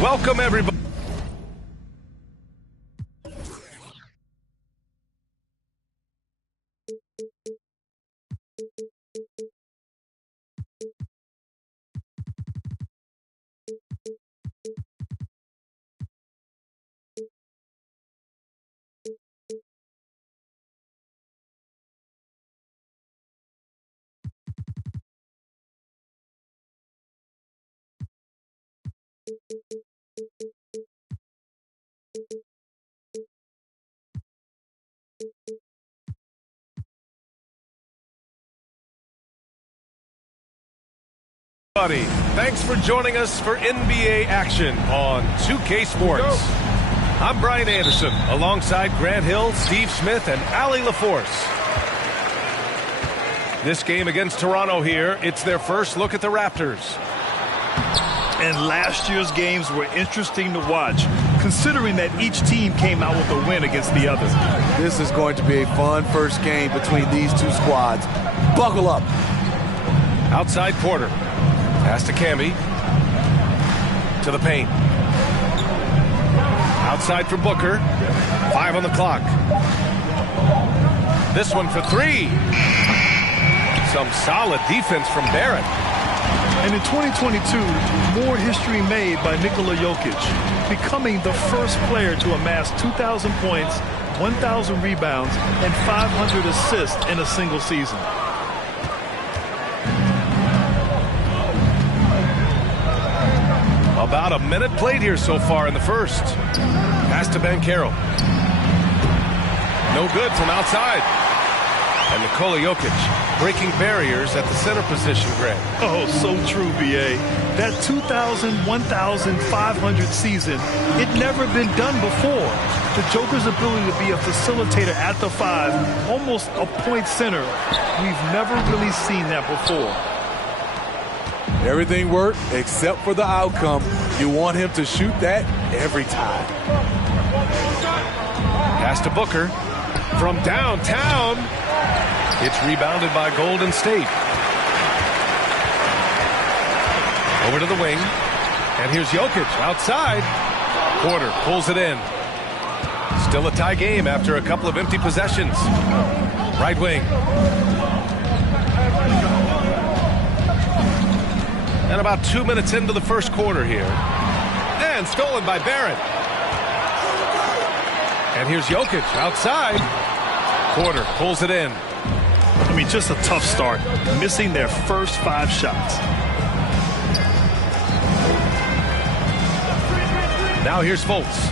Welcome, everybody. Thanks for joining us for NBA action on 2K Sports. I'm Brian Anderson, alongside Grant Hill, Steve Smith, and Allie LaForce. This game against Toronto here, it's their first look at the Raptors. And last year's games were interesting to watch, considering that each team came out with a win against the other. This is going to be a fun first game between these two squads. Buckle up. Outside Porter. Pass to Camby. To the paint. Outside for Booker. 5 on the clock. This one for 3. Some solid defense from Barrett. And in 2022, more history made by Nikola Jokic, becoming the first player to amass 2,000 points, 1,000 rebounds, and 500 assists in a single season. About a minute played here so far in the first. Pass to Banchero. No good from outside. And Nikola Jokic breaking barriers at the center position, Greg. Oh, so true, B.A. That 2,000, 1,500 season, it never been done before. The Joker's ability to be a facilitator at the 5, almost a point center, we've never really seen that before. Everything worked except for the outcome. You want him to shoot that every time. Pass to Booker from downtown. It's rebounded by Golden State. Over to the wing. And here's Jokic outside. Porter pulls it in. Still a tie game after a couple of empty possessions. Right wing. And about 2 minutes into the first quarter here. And stolen by Barrett. And here's Jokic outside. Porter pulls it in. I mean, just a tough start, missing their first 5 shots. Now here's Fultz.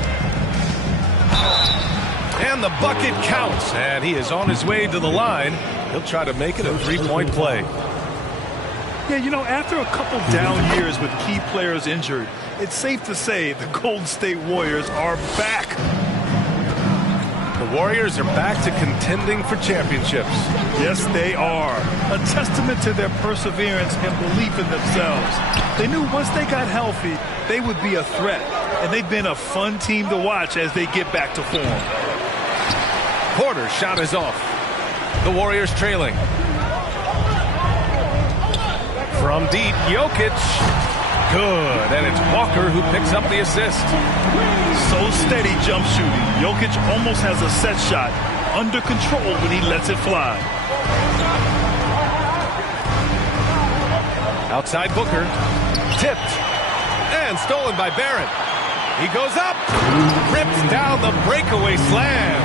And the bucket counts. And he is on his way to the line. He'll try to make it a 3-point play. Yeah, you know, after a couple down years with key players injured, it's safe to say the Golden State Warriors are back. The Warriors are back to contending for championships. Yes, they are. A testament to their perseverance and belief in themselves. They knew once they got healthy, they would be a threat. And they've been a fun team to watch as they get back to form. Porter's shot is off. The Warriors trailing. From deep, Jokic. Good. And it's Walker who picks up the assist. So steady jump shooting. Jokic almost has a set shot under control when he lets it fly. Outside Booker. Tipped. And stolen by Barrett. He goes up. Rips down the breakaway slam.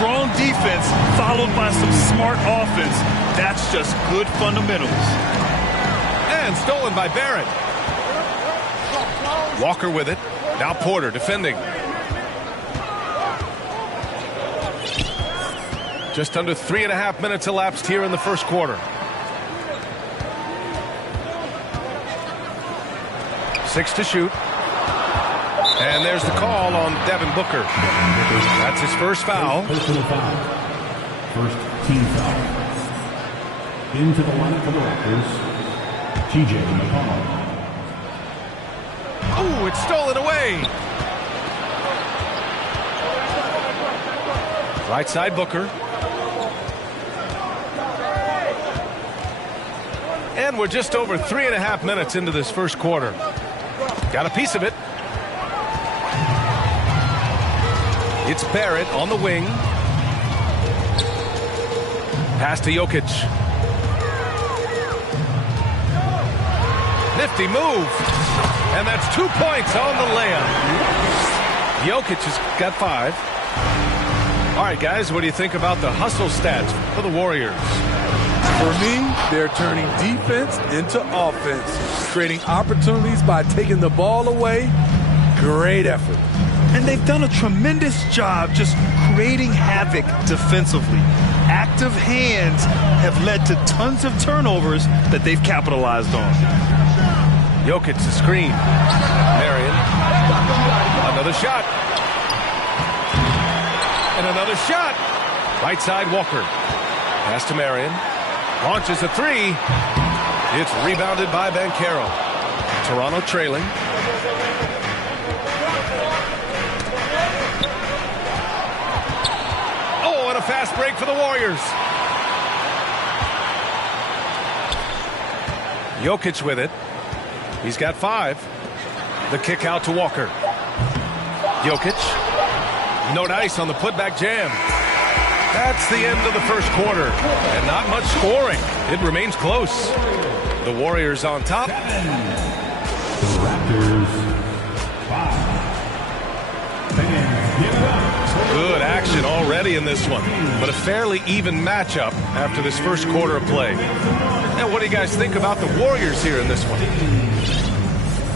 strong defense followed by some smart offense. That's just good fundamentals. And stolen by Barrett. Walker with it. Now Porter defending. Just under 3.5 minutes elapsed here in the first quarter. 6 to shoot. And there's the call on Devin Booker. That's his first foul. Personal foul. First team foul. Into the lineup for the Raptors, TJ McConnell. Ooh, it's stolen away. Right side Booker. And we're just over 3.5 minutes into this first quarter. Got a piece of it. It's Barrett on the wing. Pass to Jokic. Nifty move. And that's 2 points on the layup. Jokic has got 5. All right, guys, what do you think about the hustle stats for the Warriors? For me, they're turning defense into offense, creating opportunities by taking the ball away. Great effort. And they've done a tremendous job just creating havoc defensively. Active hands have led to tons of turnovers that they've capitalized on. Jokic the screen. Marion. Another shot. And another shot. Right side Walker. Pass to Marion. Launches a 3. It's rebounded by Banchero. Toronto trailing. Oh, and a fast break for the Warriors. Jokic with it. He's got 5. The kick out to Walker. Jokic. No dice on the putback jam. That's the end of the first quarter. And not much scoring. It remains close. The Warriors on top. The Raptors 5. Good action already in this one. But a fairly even matchup after this first quarter of play. Now, what do you guys think about the Warriors here in this one?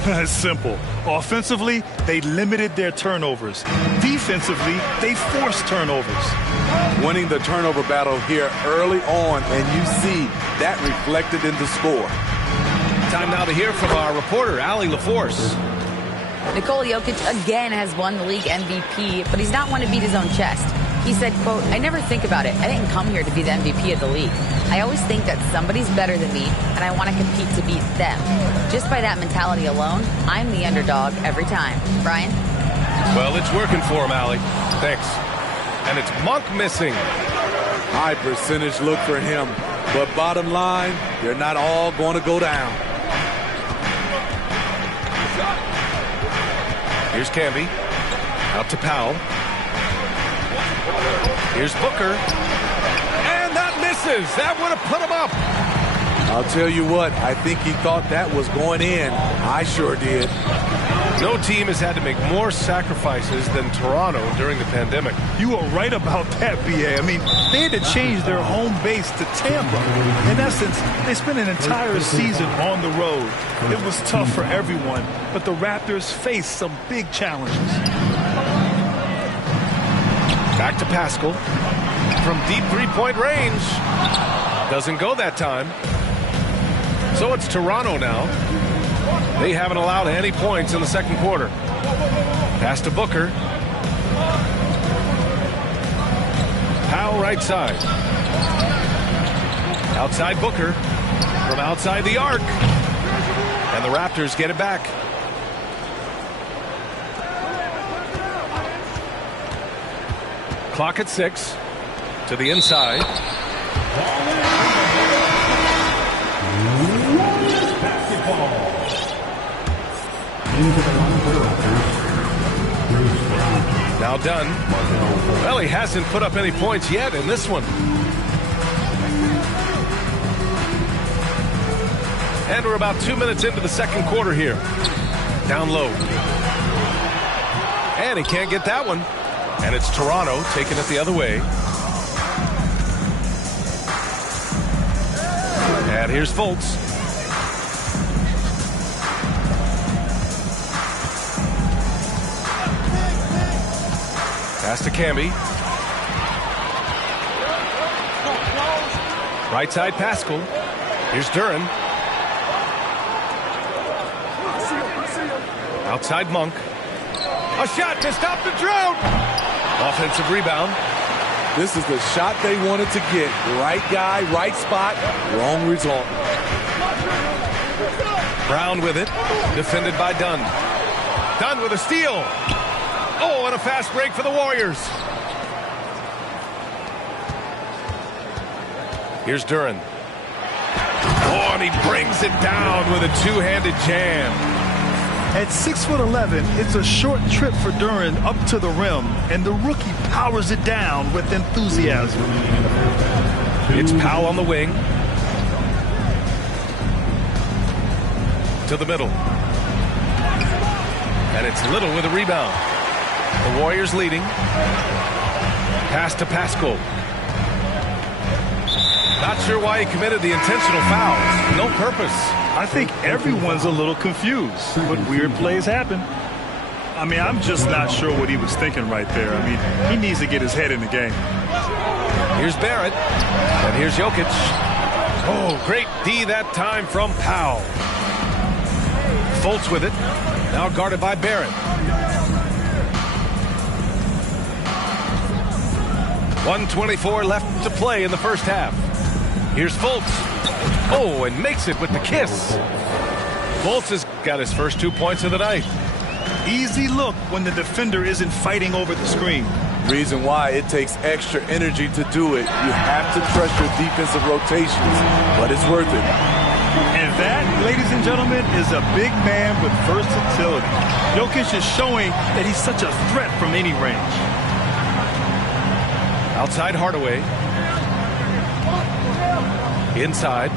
It's simple. Offensively, they limited their turnovers. Defensively, they forced turnovers. Winning the turnover battle here early on, and you see that reflected in the score. Time now to hear from our reporter, Allie LaForce. Nikola Jokic again has won the league MVP, but he's not one to beat his own chest. He said, quote, "I never think about it. I didn't come here to be the MVP of the league. I always think that somebody's better than me, and I want to compete to beat them. Just by that mentality alone, I'm the underdog every time." Brian? Well, it's working for him, Allie. Thanks. And it's Monk missing. High percentage look for him. But bottom line, they're not all going to go down. Here's Camby. Out to Powell. Here's Booker. And that misses. That would have put him up. I'll tell you what, I think he thought that was going in. I sure did. No team has had to make more sacrifices than Toronto during the pandemic. You are right about that, B.A. I mean, they had to change their home base to Tampa. In essence, they spent an entire season on the road. It was tough for everyone, but the Raptors faced some big challenges. Back to Pascal. From deep three-point range. Doesn't go that time. So it's Toronto now. They haven't allowed any points in the second quarter. Pass to Booker. Powell right side. Outside Booker. From outside the arc. And the Raptors get it back. Clock at 6. To the inside. Now done. Well, he hasn't put up any points yet in this one. And we're about 2 minutes into the second quarter here. Down low. And he can't get that one. And it's Toronto taking it the other way. And here's Fultz. Pass to Camby. Right side Pascal. Here's Duren. Outside Monk. A shot to stop the drought. Offensive rebound. This is the shot they wanted to get. Right guy, right spot, wrong result. Brown with it. Defended by Dunn. Dunn with a steal. Oh, and a fast break for the Warriors. Here's Duren. Oh, and he brings it down with a two-handed jam. At 6'11", it's a short trip for Duren up to the rim, and the rookie powers it down with enthusiasm. It's Powell on the wing. To the middle. And it's Little with a rebound. The Warriors leading. Pass to Pascal. Not sure why he committed the intentional foul. No purpose. I think everyone's a little confused, but weird plays happen. I mean, I'm just not sure what he was thinking right there. I mean, he needs to get his head in the game. Here's Barrett. And here's Jokic. Oh, great D that time from Powell. Fultz with it. Now guarded by Barrett. 1:24 left to play in the first half. Here's Fultz. Oh, and makes it with the kiss. Fultz has got his first 2 points of the night. Easy look when the defender isn't fighting over the screen. Reason why it takes extra energy to do it. You have to trust your defensive rotations, but it's worth it. And that, ladies and gentlemen, is a big man with versatility. Jokic is showing that he's such a threat from any range. Outside Hardaway. Inside.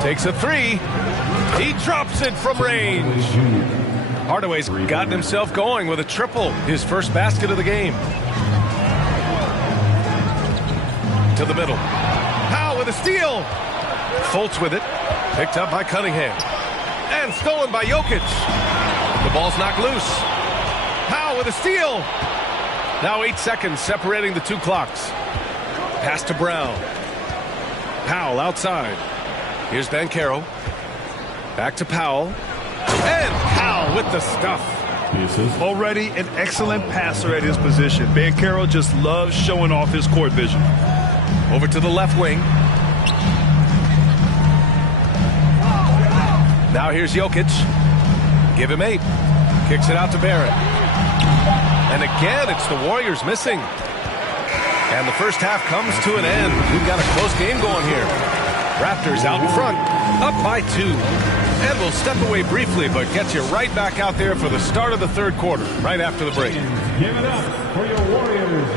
Takes a three. He drops it from range. Hardaway's gotten himself going with a triple. His first basket of the game. To the middle. Powell with a steal. Fultz with it. Picked up by Cunningham. And stolen by Jokic. The ball's knocked loose. Powell with a steal. Now 8 seconds separating the two clocks. Pass to Brown. Powell outside. Here's Banchero. Back to Powell. And Powell with the stuff. Already an excellent passer at his position. Banchero just loves showing off his court vision. Over to the left wing. Now here's Jokic. Give him 8. Kicks it out to Barrett. And again, it's the Warriors missing. And the first half comes to an end. We've got a close game going here. Raptors out in front, up by 2. And we'll step away briefly, but get you right back out there for the start of the third quarter, right after the break. Give it up for your Warriors.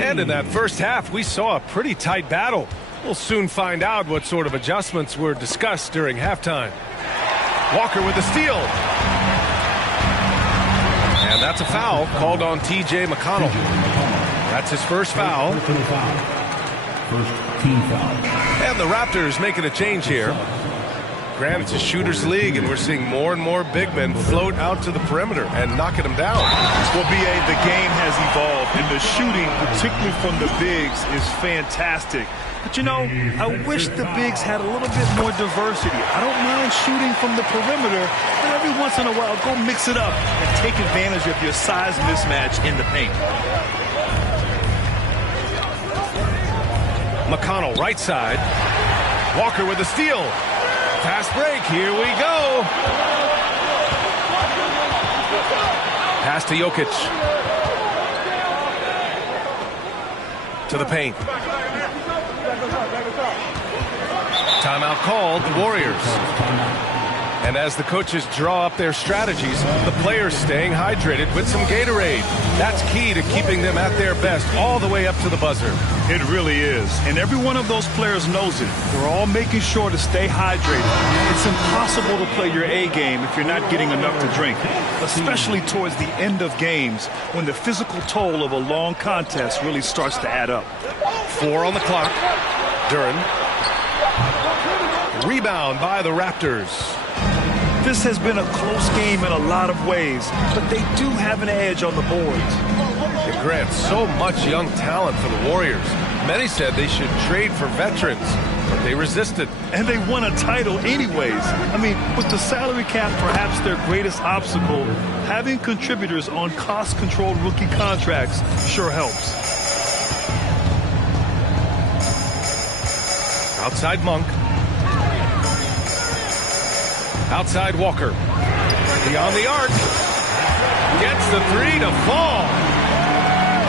And in that first half, we saw a pretty tight battle. We'll soon find out what sort of adjustments were discussed during halftime. Walker with a steal. And that's a foul called on T.J. McConnell. That's his first foul. First team foul. And the Raptors making a change here. Granted, it's a shooter's league, and we're seeing more and more big men float out to the perimeter and knocking them down. Well, B.A., the game has evolved, and the shooting, particularly from the bigs, is fantastic. But, you know, I wish the bigs had a little bit more diversity. I don't mind shooting from the perimeter, but every once in a while, go mix it up and take advantage of your size mismatch in the paint. McConnell, right side. Walker with a steal. Fast break. Here we go. Pass to Jokic. To the paint. Timeout called, the Warriors. And as the coaches draw up their strategies, the players staying hydrated with some Gatorade. That's key to keeping them at their best all the way up to the buzzer. It really is. And every one of those players knows it. They're all making sure to stay hydrated. It's impossible to play your A game if you're not getting enough to drink, especially towards the end of games when the physical toll of a long contest really starts to add up. 4 on the clock. Duren. Rebound by the Raptors. This has been a close game in a lot of ways, but they do have an edge on the boards. It grants so much young talent for the Warriors. Many said they should trade for veterans, but they resisted. And they won a title anyways. I mean, with the salary cap perhaps their greatest obstacle, having contributors on cost-controlled rookie contracts sure helps. Outside Monk. Outside Walker. Beyond the arc. Gets the 3 to fall.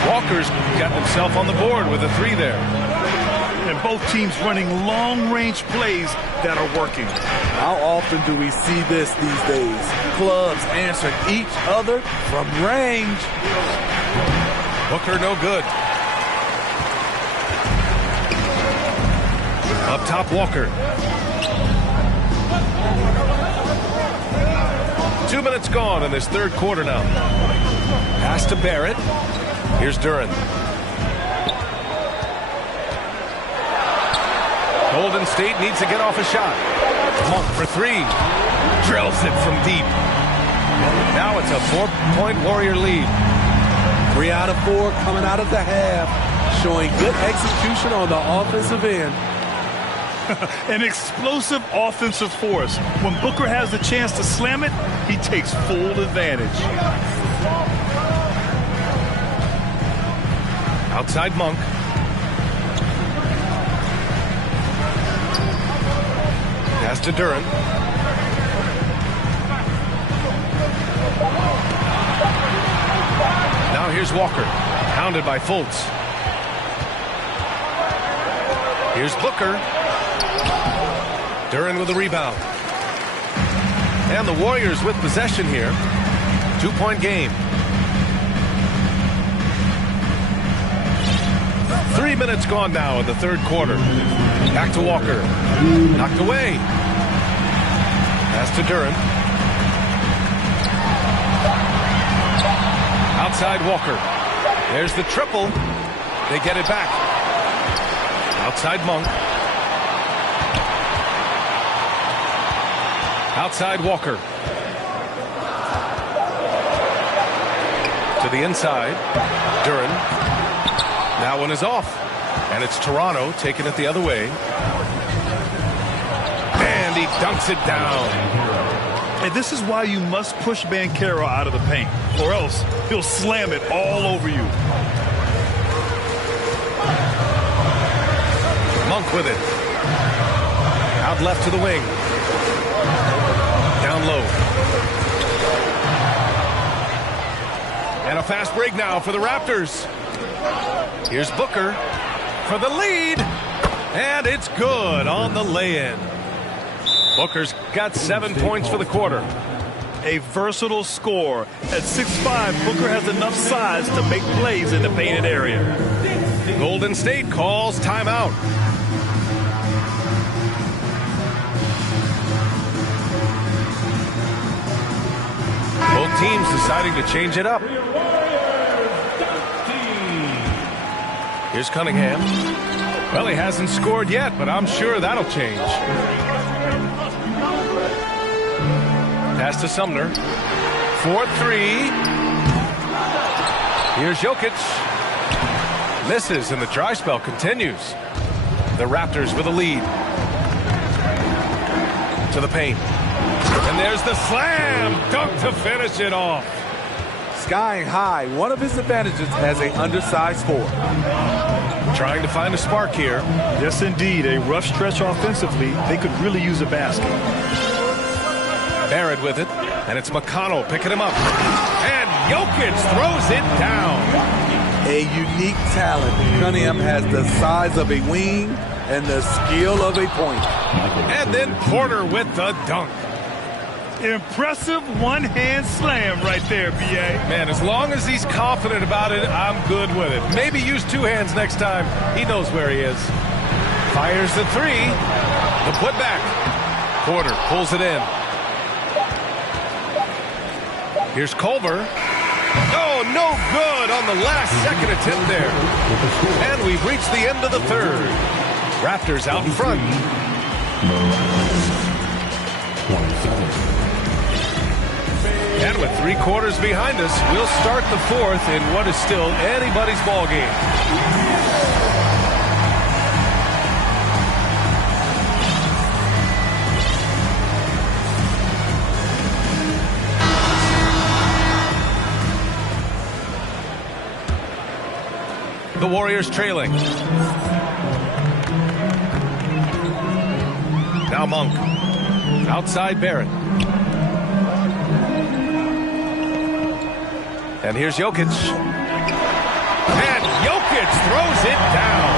Walker's got himself on the board with a 3 there. And both teams running long-range plays that are working. How often do we see this these days? Clubs answering each other from range. Booker no good. Up top, Walker. 2 minutes gone in this third quarter now. Pass to Barrett. Here's Duren. Golden State needs to get off a shot. Monk for 3. Drills it from deep. Now it's a 4-point Warrior lead. 3 out of 4 coming out of the half, showing good execution on the offensive end. An explosive offensive force. When Booker has the chance to slam it, he takes full advantage. Outside Monk. Pass to Duren. Now here's Walker. Pounded by Fultz. Here's Booker. Duren with a rebound. And the Warriors with possession here. 2-point game. 3 minutes gone now in the third quarter. Back to Walker. Knocked away. Pass to Duren. Outside Walker. There's the triple. They get it back. Outside Monk. Outside Walker. To the inside. Duren. That one is off. And it's Toronto taking it the other way. And he dunks it down. And this is why you must push Banchero out of the paint, or else he'll slam it all over you. Monk with it. Out left to the wing. Down low. And a fast break now for the Raptors. Here's Booker for the lead. And it's good on the lay-in. Booker's got 7 points for the quarter. A versatile scorer. At 6'5", Booker has enough size to make plays in the painted area. Golden State calls timeout. Both teams deciding to change it up. Here's Cunningham. Well, he hasn't scored yet, but I'm sure that'll change. Pass to Sumner. 4-3. Here's Jokic. Misses, and the dry spell continues. The Raptors with a lead. To the paint. And there's the slam dunk to finish it off. Skying high, one of his advantages as an undersized forward. Trying to find a spark here. Yes, indeed. A rough stretch offensively. They could really use a basket. Barrett with it, and it's McConnell picking him up. And Jokic throws it down. A unique talent. Cunningham has the size of a wing and the skill of a point. And then Porter with the dunk. Impressive one-hand slam right there, B.A. Man, as long as he's confident about it, I'm good with it. Maybe use two hands next time. He knows where he is. Fires the three. The putback. Porter pulls it in. Here's Culver. Oh, no good on the last second attempt there. And we've reached the end of the third. Raptors out in front. 27. And with 3 quarters behind us, we'll start the fourth in what is still anybody's ball game. The Warriors trailing. Now Monk. Outside Barrett. And here's Jokic. And Jokic throws it down.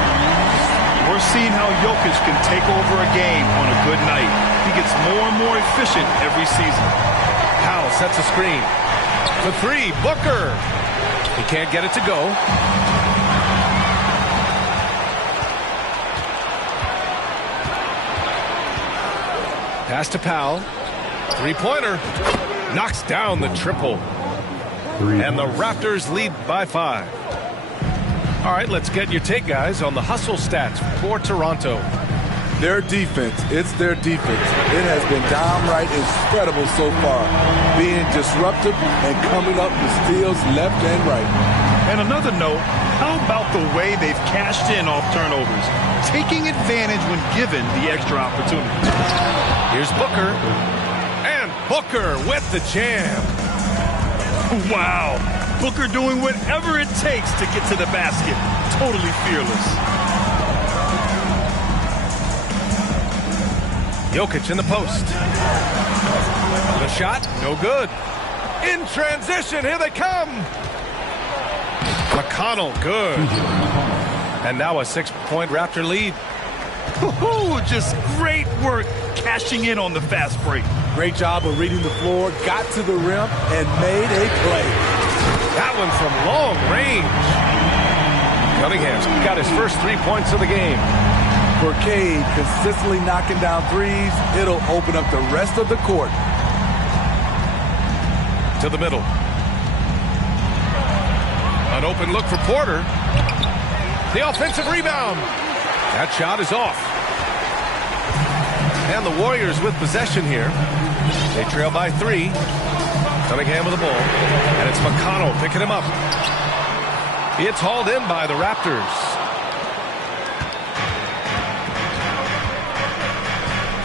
We're seeing how Jokic can take over a game on a good night. He gets more and more efficient every season. Powell sets a screen. The three, Booker. He can't get it to go. Pass to Powell. Three-pointer. Knocks down the triple. And the Raptors lead by 5. All right, let's get your take, guys, on the hustle stats for Toronto. Their defense, it's their defense. It has been downright incredible so far, being disruptive and coming up with steals left and right. And another note, how about the way they've cashed in off turnovers, taking advantage when given the extra opportunity. Here's Booker. And Booker with the jam. Wow. Booker doing whatever it takes to get to the basket. Totally fearless. Jokic in the post. The shot, no good. In transition, here they come. McConnell, good. And now a 6-point Raptor lead. Just great work cashing in on the fast break. Great job of reading the floor, got to the rim, and made a play. That one from long range. Cunningham's got his first 3 points of the game. For Cade, consistently knocking down threes, it'll open up the rest of the court. To the middle. An open look for Porter. The offensive rebound. That shot is off. And the Warriors with possession here. They trail by 3. Cunningham with the ball. And it's McConnell picking him up. It's hauled in by the Raptors.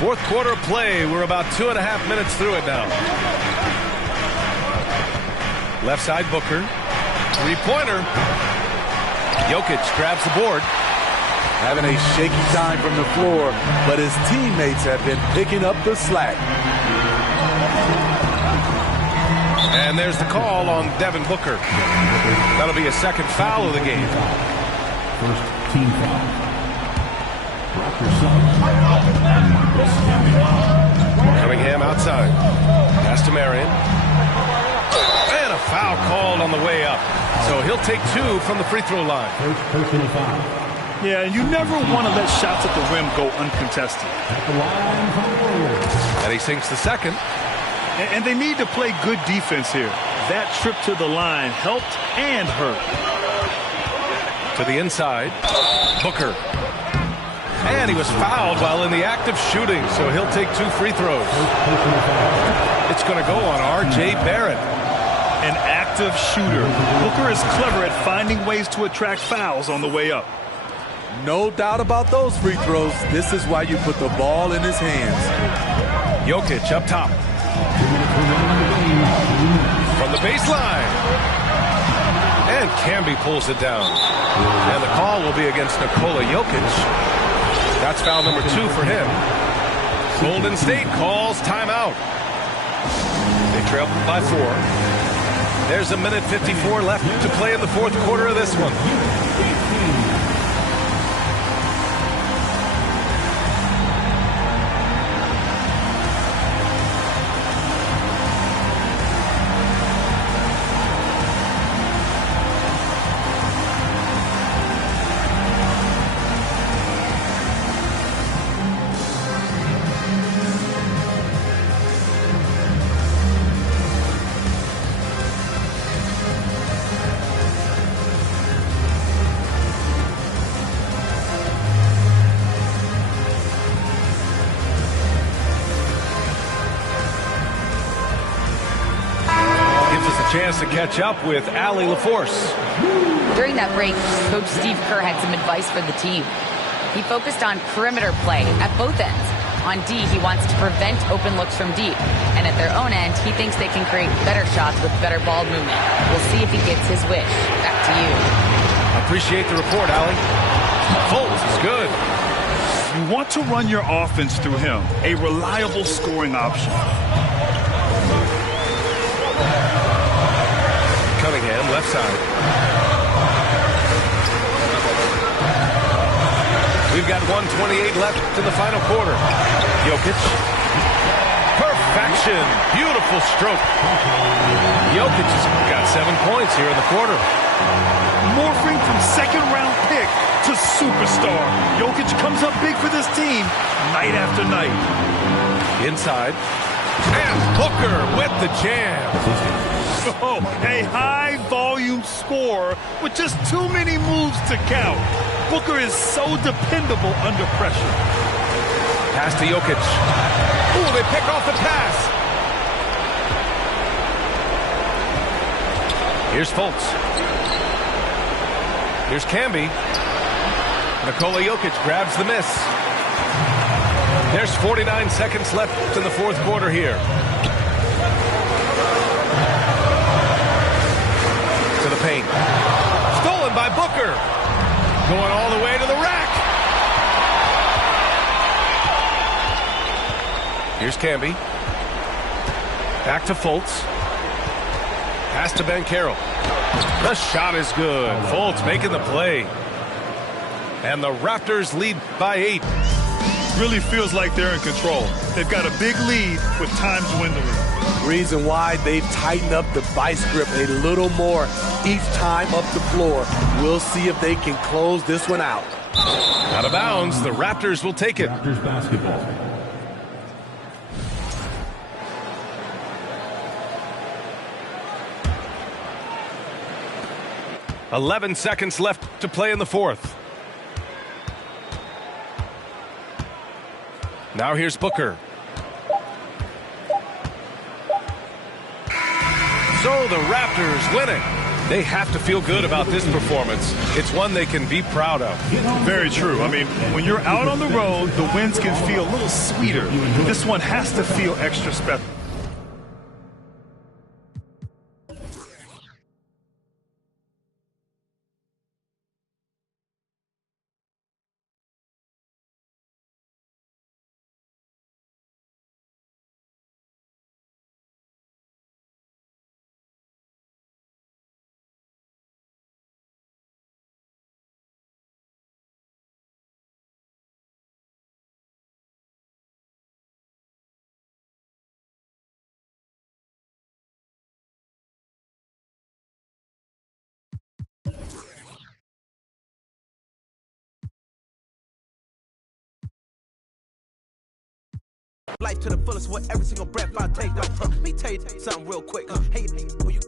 Fourth quarter play. We're about 2.5 minutes through it now. Left side Booker. Three-pointer. Jokic grabs the board. Having a shaky time from the floor, but his teammates have been picking up the slack. And there's the call on Devin Booker. That'll be a second foul of the game. First team foul. Raptors Cunningham outside. Pass to Marion. And a foul called on the way up. So he'll take 2 from the free throw line. First personal foul. Yeah, you never want to let shots at the rim go uncontested. At the line from the Warriors. And he sinks the second. And they need to play good defense here. That trip to the line helped and hurt. To the inside. Booker. And he was fouled while in the act of shooting, so he'll take 2 free throws. It's going to go on R.J. Barrett. An active shooter. Booker is clever at finding ways to attract fouls on the way up. No doubt about those free throws. This is why you put the ball in his hands. Jokic up top. From the baseline. And Camby pulls it down. And the call will be against Nikola Jokic. That's foul number 2 for him. Golden State calls timeout. They trail by 4. There's a minute 54 left to play in the fourth quarter of this one. A chance to catch up with Allie LaForce. During that break, Coach Steve Kerr had some advice for the team. He focused on perimeter play at both ends. On D, he wants to prevent open looks from deep. And at their own end, he thinks they can create better shots with better ball movement. We'll see if he gets his wish. Back to you. Appreciate the report, Allie. Fultz is good. You want to run your offense through him, a reliable scoring option. Cunningham, left side. We've got 1:28 left in the final quarter. Jokic. Perfection. Beautiful stroke. Jokic has got 7 points here in the quarter. Morphing from second-round pick to superstar. Jokic comes up big for this team night after night. Inside. And Booker with the jam. Oh, a high-volume score with just too many moves to count. Booker is so dependable under pressure. Pass to Jokic. Ooh, they pick off the pass. Here's Fultz. Here's Camby. Nikola Jokic grabs the miss. There's 49 seconds left in the fourth quarter here. To the paint. Stolen by Booker. Going all the way to the rack. Here's Camby. Back to Fultz. Pass to Banchero. The shot is good. Fultz making the play. And the Raptors lead by 8. Really feels like they're in control. They've got a big lead with time dwindling. Reason why they've tightened up the vice grip a little more each time up the floor. We'll see if they can close this one out. Out of bounds, the Raptors will take it. Raptors basketball. .11 seconds left to play in the fourth. Now here's Booker. So the Raptors winning. They have to feel good about this performance. It's one they can be proud of. Very true. I mean, when you're out on the road, the wins can feel a little sweeter. This one has to feel extra special. Life to the fullest with every single breath I take. Let me tell you something real quick. Hey, who you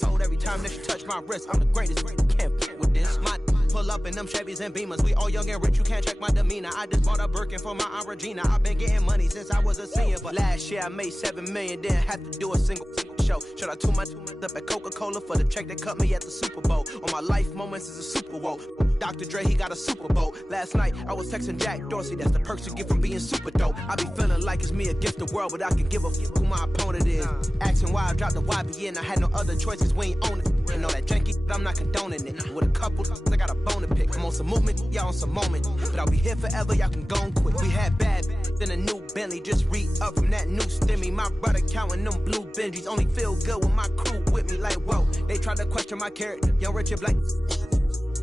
told every time that you touch my wrist, I'm the greatest. Can't fit with this. My pull up in them Chevys and Beamers. We all young and rich. You can't check my demeanor. I just bought a Birkin for my Aunt Regina. I've been getting money since I was a senior, but last year I made $7 million. Didn't have to do a single show. Should I tune my up at Coca-Cola for the check that cut me at the Super Bowl? On my life moments is a Super Bowl. Dr. Dre, he got a Super Bowl. Last night, I was texting Jack Dorsey. That's the perks you get from being super dope. I be feeling like it's me against the world, but I can give a f who my opponent is. Asking why I dropped the YBN, I had no other choices, we ain't own it. And all that janky, I'm not condoning it. With a couple, I got a bone to pick. I'm on some movement, y'all on some moment. But I'll be here forever, y'all can go and quit. We had bad, then a new Bentley, just re-up from that new stimmy. My brother counting them blue Benjis, only feel good with my crew with me. Like, whoa, they tried to question my character. Young Richard Blake.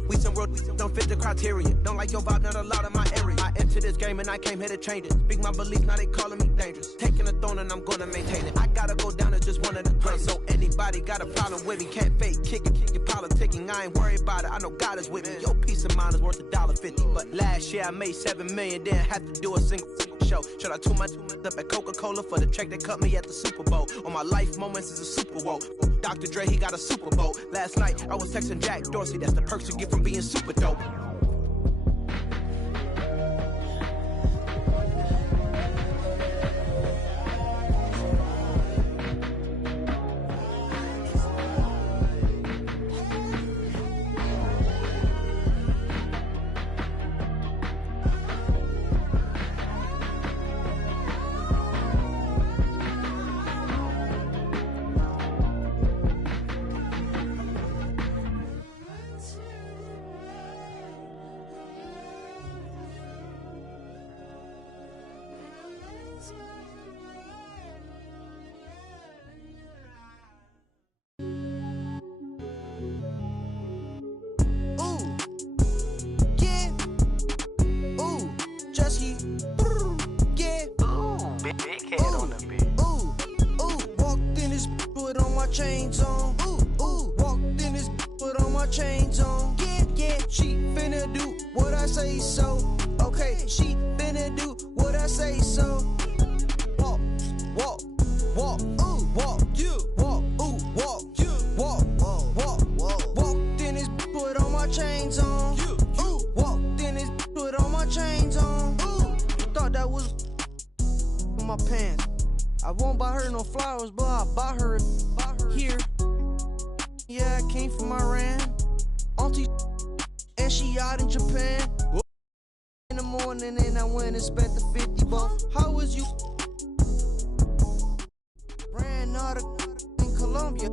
We some real, don't fit the criteria. Don't like your vibe, not allowed in my area. I entered this game and I came here to change it. Speak my beliefs, now they calling me dangerous. Taking a throne and I'm gonna maintain it. I gotta go down as just one of the greats. So anybody got a problem with me, can't fake kick it, your politicking. I ain't worried about it, I know God is with me. Your peace of mind is worth $1.50. But last year I made $7 million, didn't have to do a single show. Should I tune my up at Coca-Cola for the check that cut me at the Super Bowl? On my life moments is a Super Bowl. Dr. Dre, he got a Super Bowl. Last night I was texting Jack Dorsey. That's the perks you get from being super dope. my chains on. Walked in this, put all my chains on. Yeah, she finna do what I say so. Okay, she finna do what I say so. Walk, walk, walk, walk, walk, walk. Walked in this, put all my chains on. Walked in this, put all my chains on. Thought that was my pants. I won't buy her no flowers, but I'll buy her here. Yeah, I came from Iran. Auntie, and she out in Japan. In the morning, and I went and spent the 50 bucks. How was you? Ran out of in Colombia,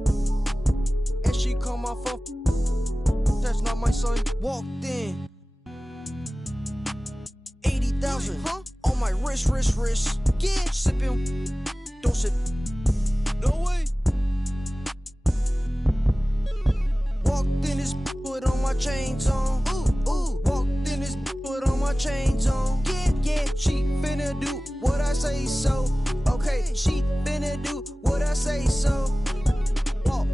and she called my phone. That's not my son. Walked in. 80,000 on my wrist. Yeah, sipping. Don't sip. No way. Walked in this, put on my chains on. Walked in this, put on my chains on. Yeah, she finna do what I say so. Okay, she finna do what I say so. Walk,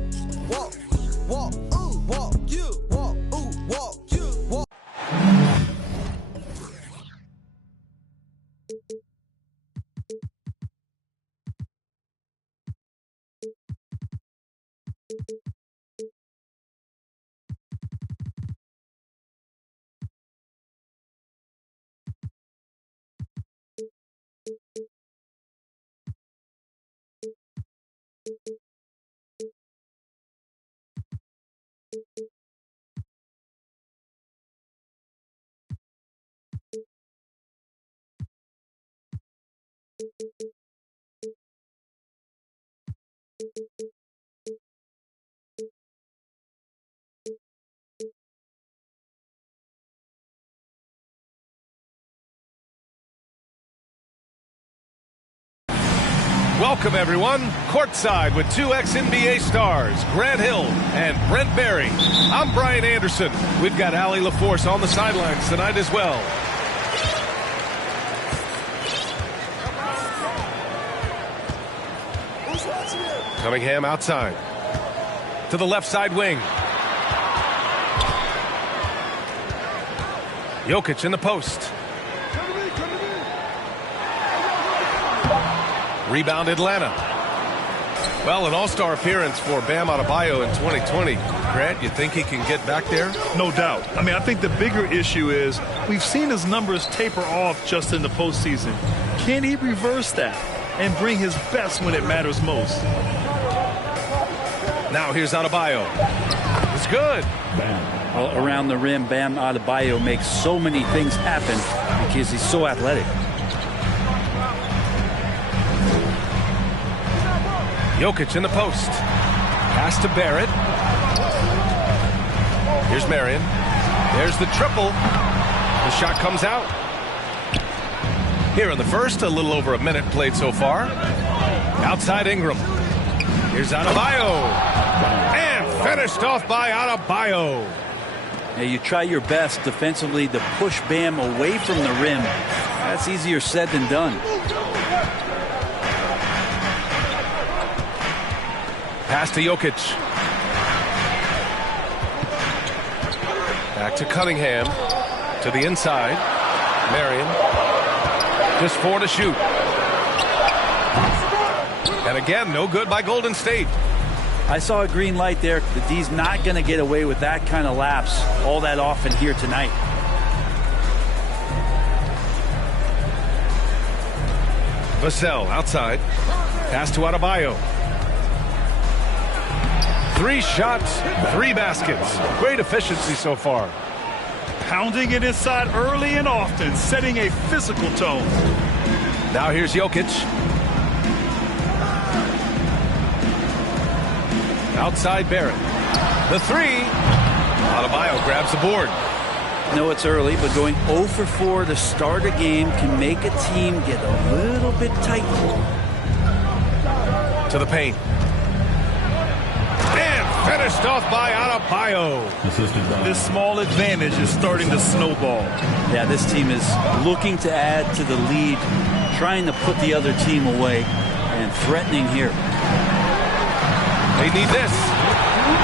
walk, walk, walk, walk. Welcome, everyone. Courtside with two ex-NBA stars, Grant Hill and Brent Barry. I'm Brian Anderson. We've got Allie LaForce on the sidelines tonight as well. Cunningham outside. To the left side wing. Jokic in the post. Rebound Atlanta. Well, an all-star appearance for Bam Adebayo in 2020. Grant, you think he can get back there? No doubt. I mean, I think the bigger issue is we've seen his numbers taper off just in the postseason. Can he reverse that and bring his best when it matters most? Now here's Adebayo. It's good. Well, around the rim, Bam Adebayo makes so many things happen because he's so athletic. Jokic in the post. Pass to Barrett. Here's Marion. There's the triple. The shot comes out. Here in the first, a little over a minute played so far. Outside Ingram. Here's Adebayo. And finished off by Adebayo. Now you try your best defensively to push Bam away from the rim. That's easier said than done. Pass to Jokic. Back to Cunningham. To the inside. Marion. Just 4 to shoot. And again, no good by Golden State. I saw a green light there. The D's not going to get away with that kind of lapse all that often here tonight. Vassell outside. Pass to Adebayo. 3 shots, 3 baskets. Great efficiency so far. Pounding it inside early and often, setting a physical tone. Now here's Jokic. Outside Barrett. The 3. Adebayo grabs the board. I know it's early, but going 0 for 4 to start a game can make a team get a little bit tight. To the paint. And finished off by Adebayo. This small advantage is starting to snowball. Yeah, this team is looking to add to the lead, trying to put the other team away, and threatening here. They need this.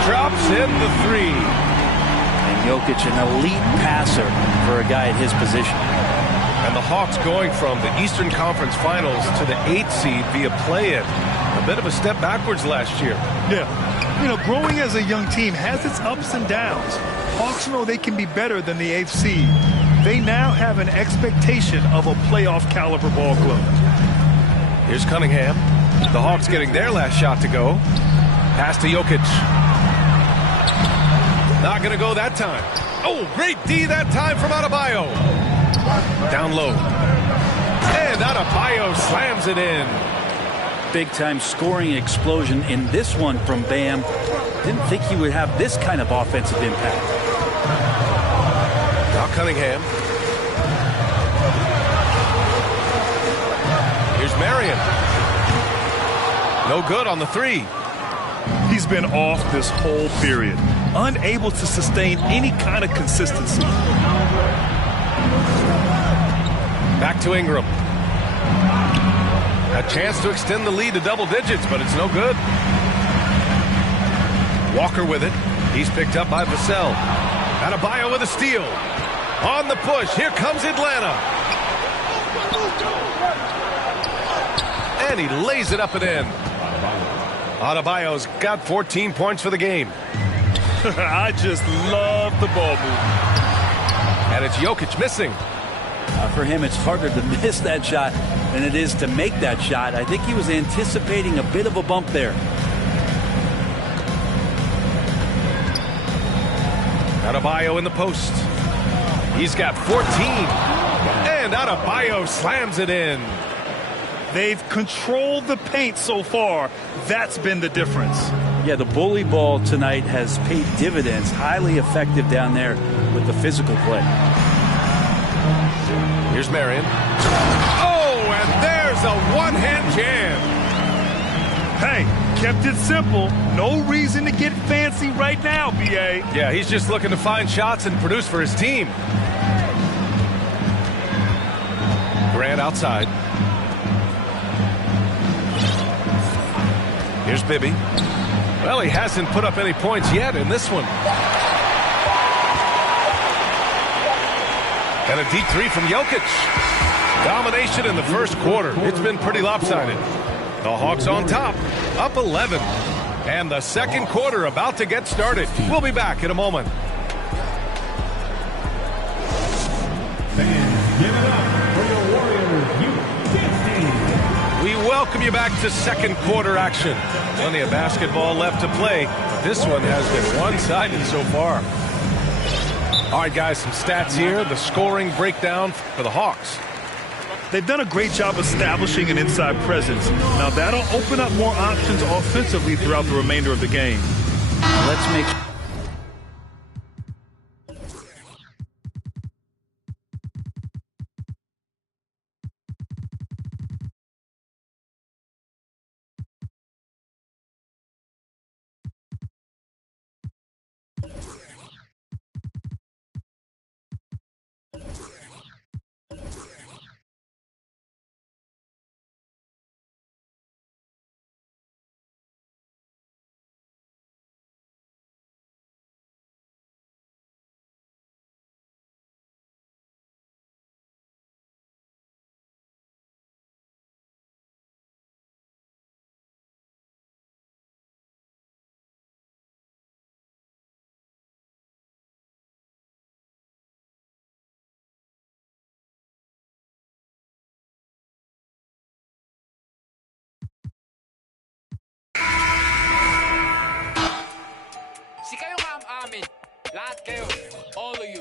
Drops in the three. And Jokic, an elite passer for a guy at his position. And the Hawks going from the Eastern Conference Finals to the 8th seed via play-in. A bit of a step backwards last year. Yeah. You know, growing as a young team has its ups and downs. Hawks know they can be better than the 8th seed. They now have an expectation of a playoff caliber ball club. Here's Cunningham. The Hawks getting their last shot to go. Pass to Jokic. Not going to go that time. Oh, great D that time from Adebayo. Down low. And Adebayo slams it in. Big-time scoring explosion in this one from Bam. Didn't think he would have this kind of offensive impact. Now Cunningham. Here's Marion. No good on the three. He's been off this whole period, unable to sustain any kind of consistency. Back to Ingram. A chance to extend the lead to double digits, but it's no good. Walker with it. He's picked up by Vassell. Adebayo with a steal. On the push. Here comes Atlanta. And he lays it up and in. Adebayo's got 14 points for the game. I just love the ball movement. And it's Jokic missing. For him, it's harder to miss that shot than it is to make that shot. I think he was anticipating a bit of a bump there. Adebayo in the post. He's got 14. And Adebayo slams it in. They've controlled the paint so far. That's been the difference. Yeah, the bully ball tonight has paid dividends. Highly effective down there with the physical play. Here's Marion. Oh, and there's a one-hand jam. Hey, kept it simple. No reason to get fancy right now, B.A. Yeah, he's just looking to find shots and produce for his team. Grant outside. Here's Bibby. Well, he hasn't put up any points yet in this one. And a deep three from Jokic. Domination in the first quarter. It's been pretty lopsided. The Hawks on top, up 11. And the second quarter about to get started. We'll be back in a moment. Fans, give it up for your Warriors U15. We welcome you back to second quarter action. Plenty of basketball left to play. This one has been one-sided so far. All right, guys, some stats here. The scoring breakdown for the Hawks. They've done a great job establishing an inside presence. Now that'll open up more options offensively throughout the remainder of the game. Let's make sure. Si kayo nga ang amin, lahat kayo, all of you.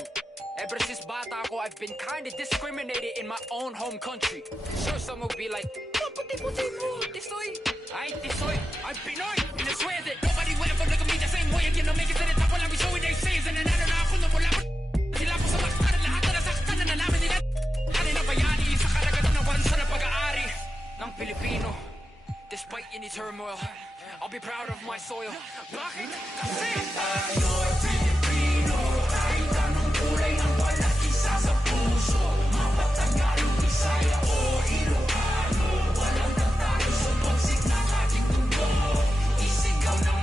Ever since bata ako, I've been kinda discriminated in my own home country. Sure, some will be like, oh, puti-puti mo, Tisoy. I ain't Tisoy, I'm Pinoy. And I swear that nobody will ever look at me the same way again. I'll make it to the top while I'll be showing their sins. And nanalo na ako na wala pa. Sila ko sa maktar, lahat na nasaktan na nalaman nila. Ano na bayani sa karagatan ng bansa na pag-aari ng Pilipino. Despite any turmoil, I'll be proud of my soil. Bakit? Kasi tayo'y Pilipino. Kahit anong kulay ng balat, isa sa puso. Mga Tagalog, Bisaya o Ilocano. Walang nagtayo sa bagsik ng ating mundo. Isigaw ng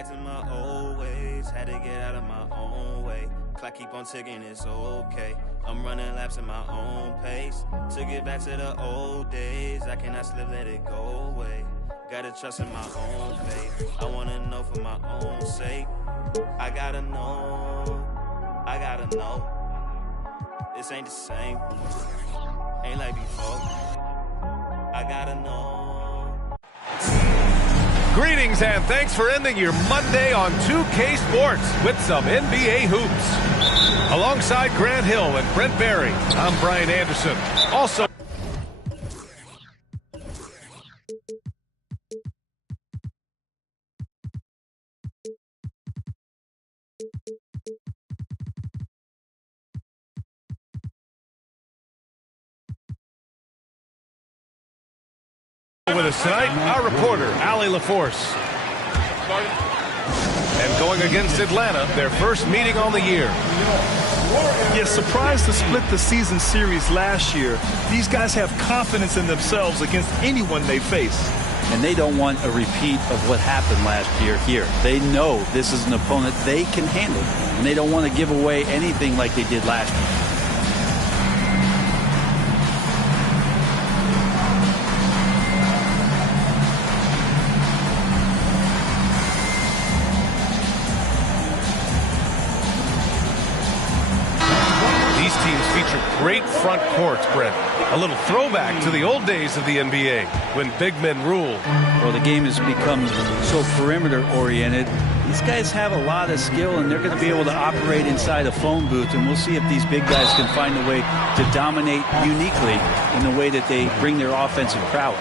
Back to my old ways, had to get out of my own way. Clock keep on ticking, it's okay. I'm running laps at my own pace. Took it back to the old days. I cannot slip, let it go away. Gotta trust in my own faith. I wanna know for my own sake. I gotta know. This ain't the same. Ain't like before. I gotta know. Greetings and thanks for ending your Monday on 2K Sports with some NBA hoops. Alongside Grant Hill and Brent Barry, I'm Brian Anderson. Also, with us tonight, our reporter, Allie LaForce. And going against Atlanta, their first meeting on the year. Yeah, surprised to split the season series last year. These guys have confidence in themselves against anyone they face. And they don't want a repeat of what happened last year here. They know this is an opponent they can handle, and they don't want to give away anything like they did last year. Great front courts, Brent. A little throwback to the old days of the NBA when big men ruled. Well, the game has become so perimeter-oriented. These guys have a lot of skill, and they're going to be able to operate inside a phone booth, and we'll see if these big guys can find a way to dominate uniquely in the way that they bring their offensive prowess.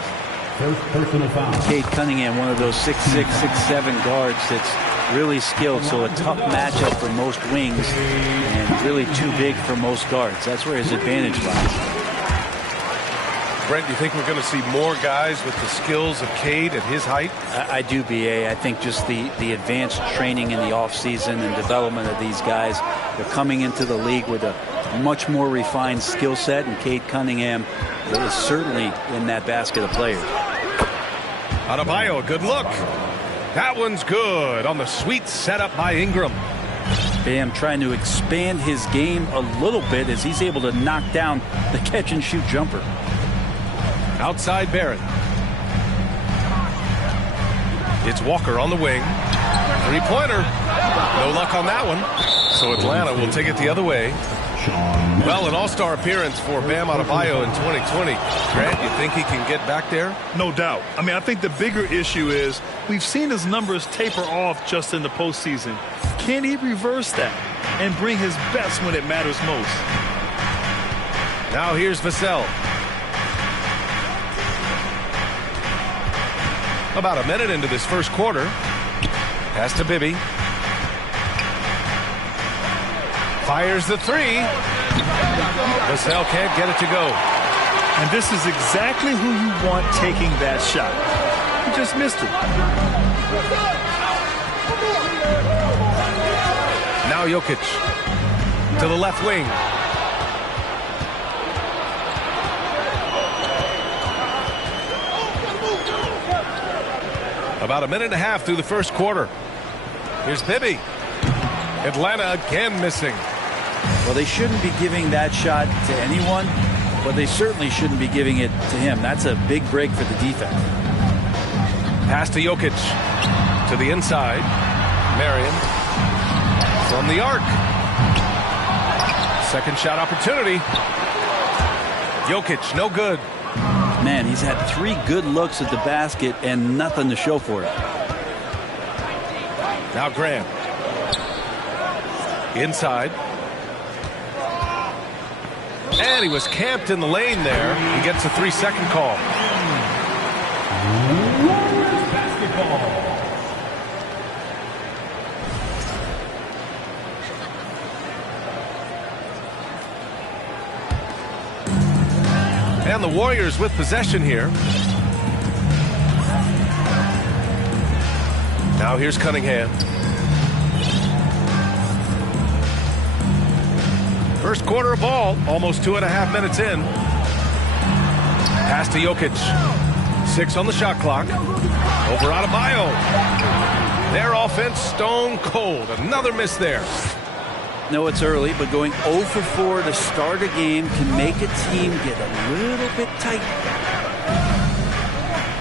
First personal foul. Cade Cunningham, one of those 6'6", 6'7" guards that's really skilled, so a tough matchup for most wings and really too big for most guards. That's where his advantage lies. Brent, do you think we're going to see more guys with the skills of Cade at his height? I do, B.A. I think just the advanced training in the offseason and development of these guys, they're coming into the league with a much more refined skill set, and Cade Cunningham is certainly in that basket of players. Adebayo, good look. That one's good on the sweet setup by Ingram. Bam trying to expand his game a little bit as he's able to knock down the catch-and-shoot jumper. Outside Barrett. It's Walker on the wing. Three-pointer. No luck on that one. So Atlanta will take it the other way. Well, an all-star appearance for Bam Adebayo in 2020. Grant, you think he can get back there? No doubt. I mean, I think the bigger issue is we've seen his numbers taper off just in the postseason. Can he reverse that and bring his best when it matters most? Now here's Vassell. About a minute into this first quarter. Pass to Bibby. Fires the three. Vassell can't get it to go. And this is exactly who you want taking that shot. He just missed it. Now Jokic to the left wing. About a minute and a half through the first quarter. Here's Bibby. Atlanta again missing. Well, they shouldn't be giving that shot to anyone, but they certainly shouldn't be giving it to him. That's a big break for the defense. Pass to Jokic. To the inside. Marion. From the arc. Second shot opportunity. Jokic, no good. Man, he's had 3 good looks at the basket and nothing to show for it. Now Grant. Inside. And he was camped in the lane there. He gets a 3-second call. Basketball. And the Warriors with possession here. Now here's Cunningham. First quarter of ball, almost 2.5 minutes in. Pass to Jokic. 6 on the shot clock. Over Adebayo. Their offense stone cold. Another miss there. No, it's early, but going 0 for 4 to start a game can make a team get a little bit tight.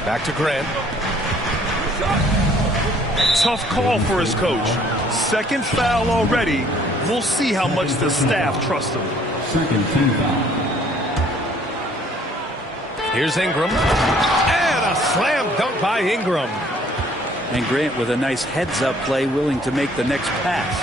Back to Grant. Tough call for his coach. Second foul already. We'll see how much the staff trusts him. Second team foul. Here's Ingram. And a slam dunk by Ingram. And Grant with a nice heads-up play, willing to make the next pass.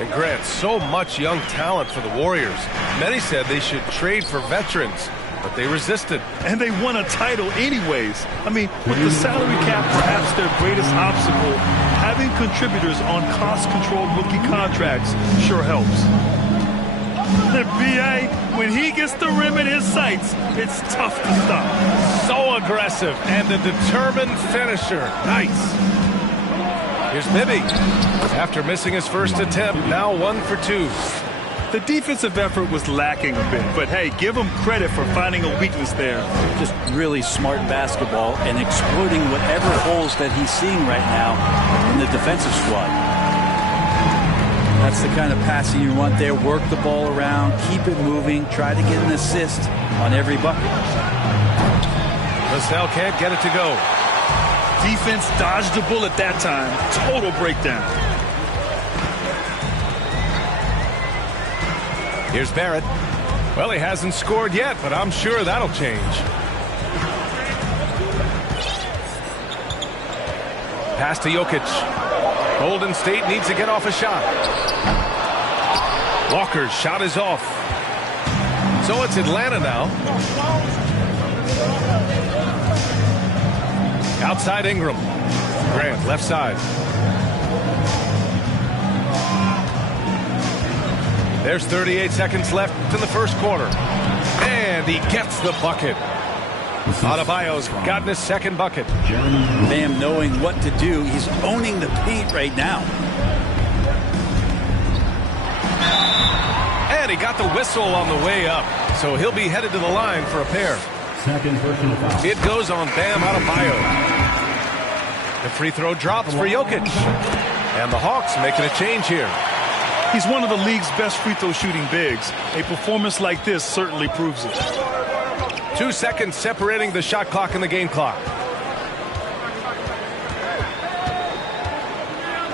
And Grant, so much young talent for the Warriors. Many said they should trade for veterans, but they resisted. And they won a title anyways. I mean, with the salary cap perhaps their greatest obstacle, having contributors on cost-controlled rookie contracts sure helps. The BA, when he gets the rim in his sights, it's tough to stop. So aggressive and a determined finisher. Nice. Here's Bibby. After missing his first attempt, now 1 for 2. The defensive effort was lacking a bit, but hey, give him credit for finding a weakness there. Just really smart basketball and exploiting whatever holes that he's seeing right now in the defensive squad. That's the kind of passing you want there. Work the ball around, keep it moving, try to get an assist on every bucket. Vassell can't get it to go. Defense dodged a bullet that time. Total breakdown. Here's Barrett. Well, he hasn't scored yet, but I'm sure that'll change. Pass to Jokic. Golden State needs to get off a shot. Walker's shot is off. So it's Atlanta now. Outside Ingram. Grant, left side. There's 38 seconds left in the first quarter. And he gets the bucket. Adebayo's gotten his second bucket. Bam knowing what to do. He's owning the paint right now. And he got the whistle on the way up. So he'll be headed to the line for a pair. Second personal foul. It goes on Bam Adebayo. The free throw drops for Jokic. And the Hawks making a change here. He's one of the league's best free throw shooting bigs. A performance like this certainly proves it. 2 seconds separating the shot clock and the game clock.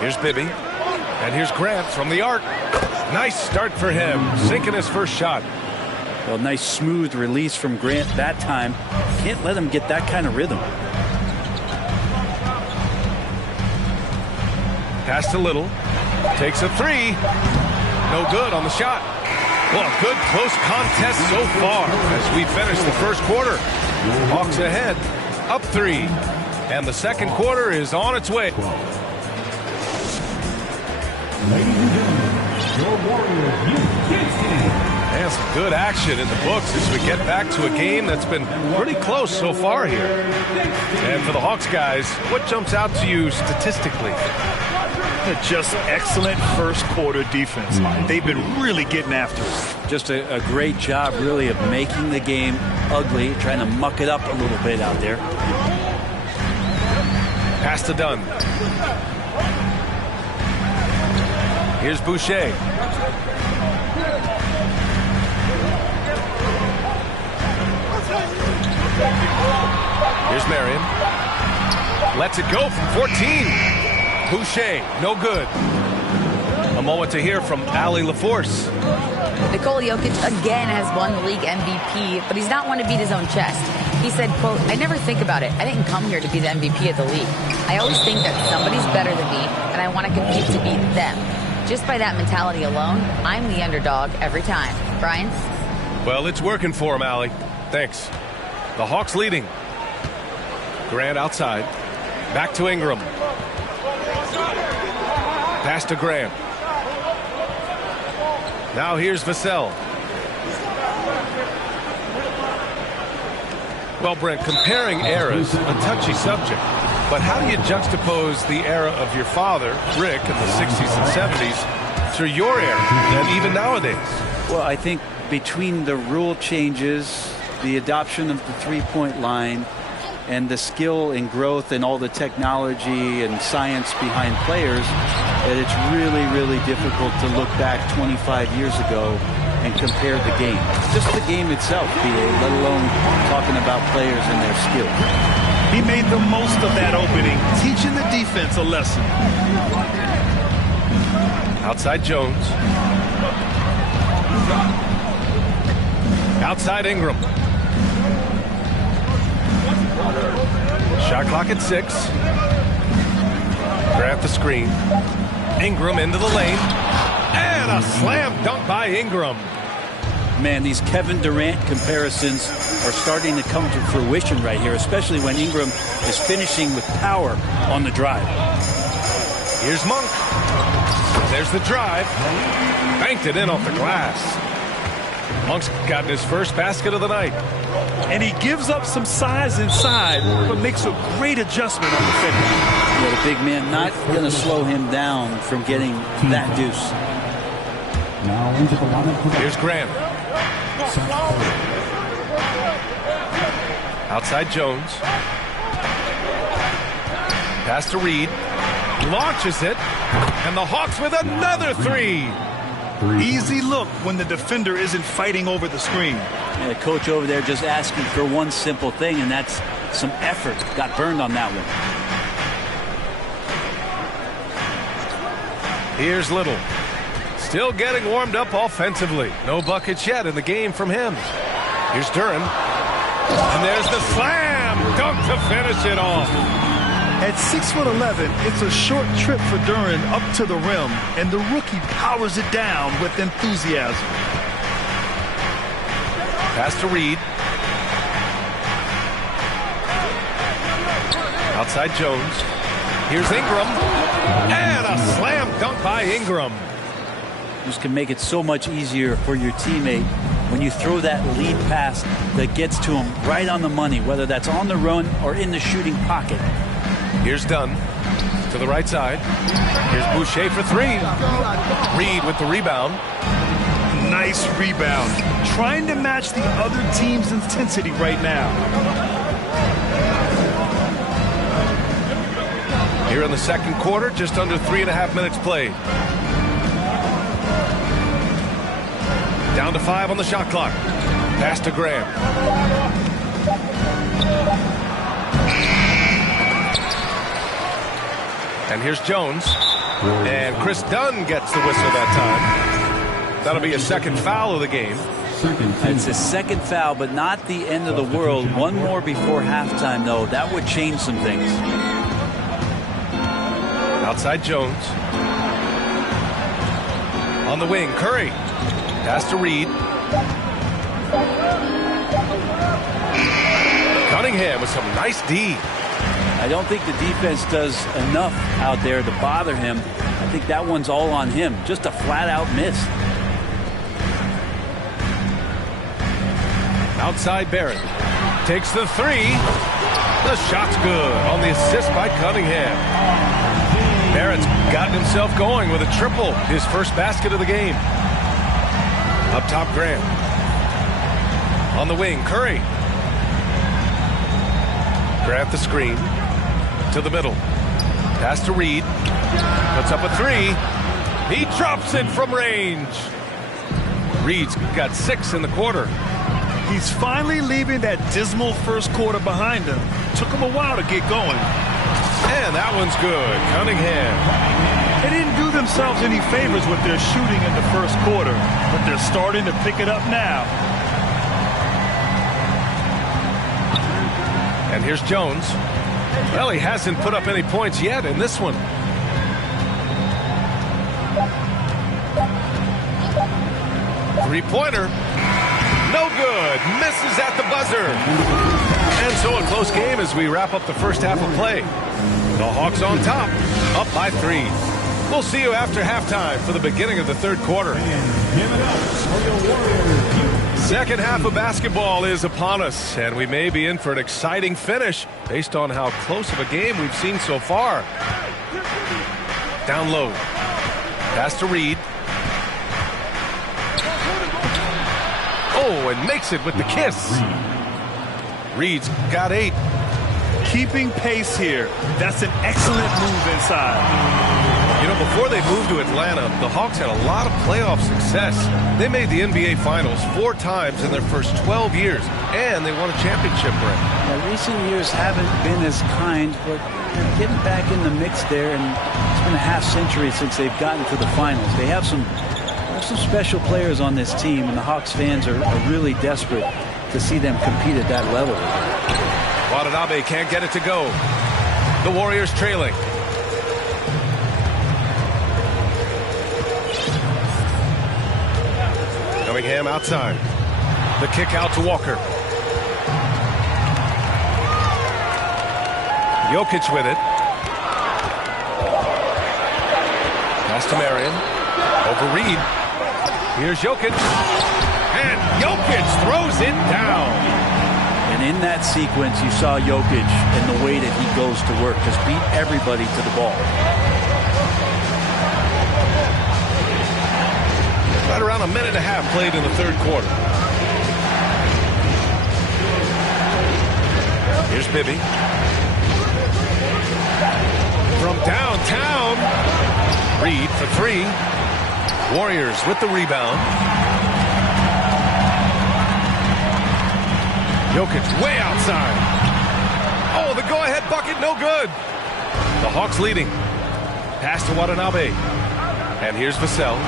Here's Bibby. And here's Grant from the arc. Nice start for him. Sinking his first shot. Well, nice smooth release from Grant that time. Can't let him get that kind of rhythm. Pass to Little. Takes a three. No good on the shot. Well, a good close contest so far as we finish the first quarter. Hawks ahead, up 3. And the second quarter is on its way. Ladies and gentlemen, your Warriors Youth Kids Game. And some good action in the books as we get back to a game that's been pretty close so far here. And for the Hawks guys, what jumps out to you statistically? Just excellent first quarter defense. They've been really getting after it. Just a great job, really, of making the game ugly, trying to muck it up a little bit out there. Pass to Dunn. Here's Boucher. Here's Marion. Lets it go from 14. Boucher, no good. A moment to hear from Allie LaForce. Nikola Jokic again has won the league MVP, but he's not one to beat his own chest. He said, quote, "I never think about it. I didn't come here to be the MVP of the league. I always think that somebody's better than me, and I want to compete to beat them. Just by that mentality alone, I'm the underdog every time." Brian? Well, it's working for him, Allie. Thanks. The Hawks leading. Grant outside. Back to Ingram. Pass to Grant. Now here's Vassell. Well, Brent, comparing eras, a touchy subject. But how do you juxtapose the era of your father, Rick, in the 60s and 70s, to your era, and even nowadays? Well, I think between the rule changes, the adoption of the three-point line, and the skill and growth and all the technology and science behind players that it's really, really difficult to look back 25 years ago and compare the game. Just the game itself, B.A., let alone talking about players and their skill. He made the most of that opening, teaching the defense a lesson. Outside Jones. Outside Ingram. Shot clock at 6. Grab the screen. Ingram into the lane. And a slam dunk by Ingram. Man, these Kevin Durant comparisons are starting to come to fruition right here, especially when Ingram is finishing with power on the drive. Here's Monk. There's the drive. Banked it in off the glass. Monk's gotten his first basket of the night. And he gives up some size inside, but makes a great adjustment on the finish. Yeah, the big man not going to slow him down from getting that deuce. Now into the lineup. Here's Graham. Outside Jones. Pass to Reed. Launches it. And the Hawks with another three. Easy look when the defender isn't fighting over the screen. Yeah, the coach over there just asking for one simple thing, and that's some effort. Got burned on that one. Here's Little. Still getting warmed up offensively. No buckets yet in the game from him. Here's Duren. And there's the slam dunk to finish it off. At 6'11", it's a short trip for Duren up to the rim, and the rookie powers it down with enthusiasm. Pass to Reed. Outside Jones. Here's Ingram. And a slam dunk by Ingram. Just can make it so much easier for your teammate when you throw that lead pass that gets to him right on the money, whether that's on the run or in the shooting pocket. Here's Dunn to the right side. Here's Boucher for three. Reed with the rebound. Nice rebound. Trying to match the other team's intensity right now. Here in the second quarter, just under 3.5 minutes played. Down to 5 on the shot clock. Pass to Graham. And here's Jones. And Chris Dunn gets the whistle that time. That'll be a second foul of the game. It's a second foul, but not the end of the world. One more before halftime, though. That would change some things. Outside Jones. On the wing, Curry. Pass to Reed. Cunningham with some nice D. I don't think the defense does enough out there to bother him. I think that one's all on him. Just a flat-out miss. Outside Barrett. Takes the three. The shot's good on the assist by Cunningham. Barrett's gotten himself going with a triple. His first basket of the game. Up top, Graham. On the wing, Curry. Grab the screen. To the middle. Pass to Reed. Puts up a three. He drops it from range. Reed's got 6 in the quarter. He's finally leaving that dismal first quarter behind him. Took him a while to get going. And that one's good. Cunningham. They didn't do themselves any favors with their shooting in the first quarter, but they're starting to pick it up now. And here's Jones. Well, he hasn't put up any points yet in this one. Three-pointer. No good. Misses at the buzzer. And so a close game as we wrap up the first half of play. The Hawks on top, up by 3. We'll see you after halftime for the beginning of the third quarter. Second half of basketball is upon us, and we may be in for an exciting finish based on how close of a game we've seen so far. Down low. Pass to Reed. Oh, and makes it with the kiss. Reed's got 8. keeping pace here. That's an excellent move inside. You know, before they moved to Atlanta, the Hawks had a lot of playoff success. They made the NBA Finals 4 times in their first 12 years, and they won a championship ring. Yeah, recent years haven't been as kind, but they're getting back in the mix there, and it's been a half-century since they've gotten to the finals. They have some special players on this team, and the Hawks fans are really desperate to see them compete at that level. Watanabe can't get it to go. The Warriors trailing. Cunningham outside. The kick out to Walker. Jokic with it. Pass to Marion. Over Reed. Here's Jokic. And Jokic throws it down. And in that sequence, you saw Jokic and the way that he goes to work. Just beat everybody to the ball. Right around a minute and a half played in the third quarter. Here's Bibby. From downtown. Reed for 3. Warriors with the rebound. Jokic way outside. Oh, the go-ahead bucket, no good. The Hawks leading. Pass to Watanabe. And here's Vassell.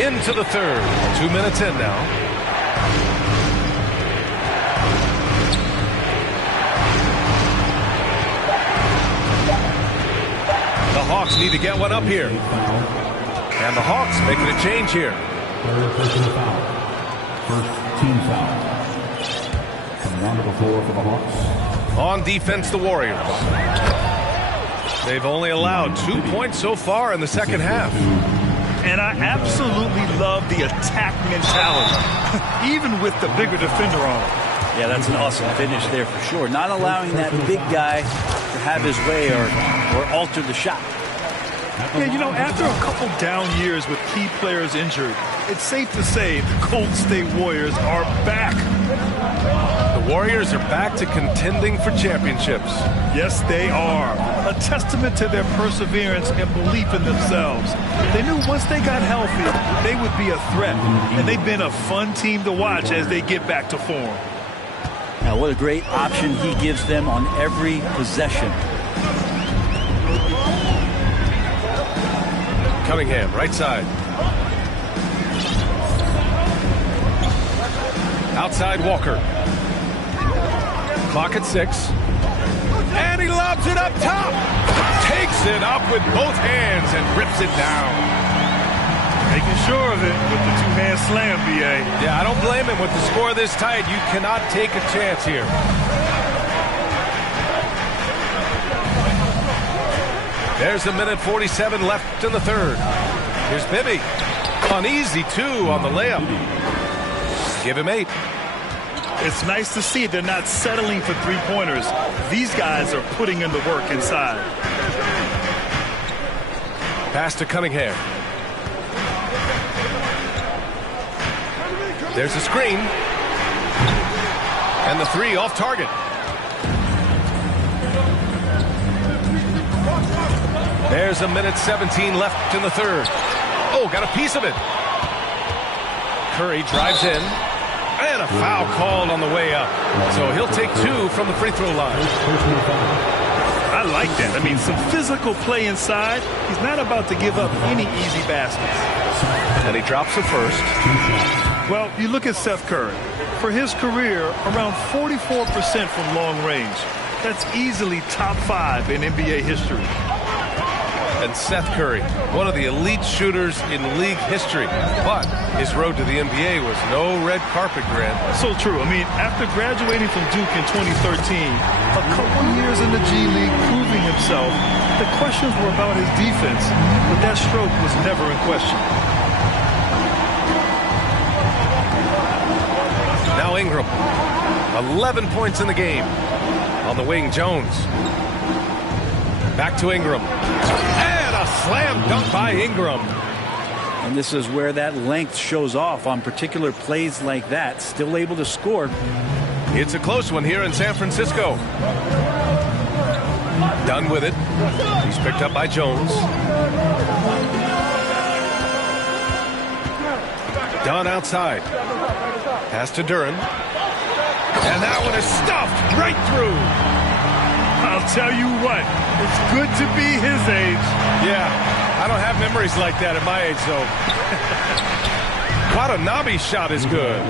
Into the third. 2 minutes in now. The Hawks need to get one up here. And the Hawks making a change here. Third personal foul. First team foul. Coming onto the floor for the Hawks. On defense, the Warriors. They've only allowed 2 points so far in the second half. And I absolutely love the attack mentality, even with the bigger defender on him. Yeah, that's an awesome finish there for sure. Not allowing that big guy to have his way or alter the shot. Yeah, you know, after a couple down years with key players injured, it's safe to say the Golden State Warriors are back. The Warriors are back to contending for championships. Yes, they are. A testament to their perseverance and belief in themselves. They knew once they got healthy, they would be a threat. And they've been a fun team to watch as they get back to form. Now, what a great option he gives them on every possession. Cunningham, right side. Outside Walker. Clock at 6. And he lobs it up top. Takes it up with both hands and rips it down. Making sure of it with the two-hand slam, B.A. Yeah, I don't blame him. With the score this tight, you cannot take a chance here. There's a minute 47 left in the third. Here's Bibby. Uneasy, 2 on the layup. Give him 8. It's nice to see they're not settling for three-pointers. These guys are putting in the work inside. Pass to Cunningham. There's a screen. And the 3 off target. There's a minute 17 left in the third. Oh, got a piece of it. Curry drives in. And a foul called on the way up. So he'll take 2 from the free throw line. I like that. I mean, some physical play inside. He's not about to give up any easy baskets. And he drops the first. Well, you look at Seth Curry. For his career, around 44% from long range. That's easily top 5 in NBA history. And Seth Curry, one of the elite shooters in league history. But his road to the NBA was no red carpet, Grant. So true. I mean, after graduating from Duke in 2013, a couple years in the G League proving himself, the questions were about his defense, but that stroke was never in question. Now Ingram, 11 points in the game. On the wing, Jones. Back to Ingram. And a slam dunk by Ingram. And this is where that length shows off on particular plays like that. Still able to score. It's a close one here in San Francisco. Done with it. He's picked up by Jones. Dunn outside. Pass to Duren. And that one is stuffed right through. I'll tell you what, it's good to be his age. Yeah, I don't have memories like that at my age, though. Watanabe's shot is good.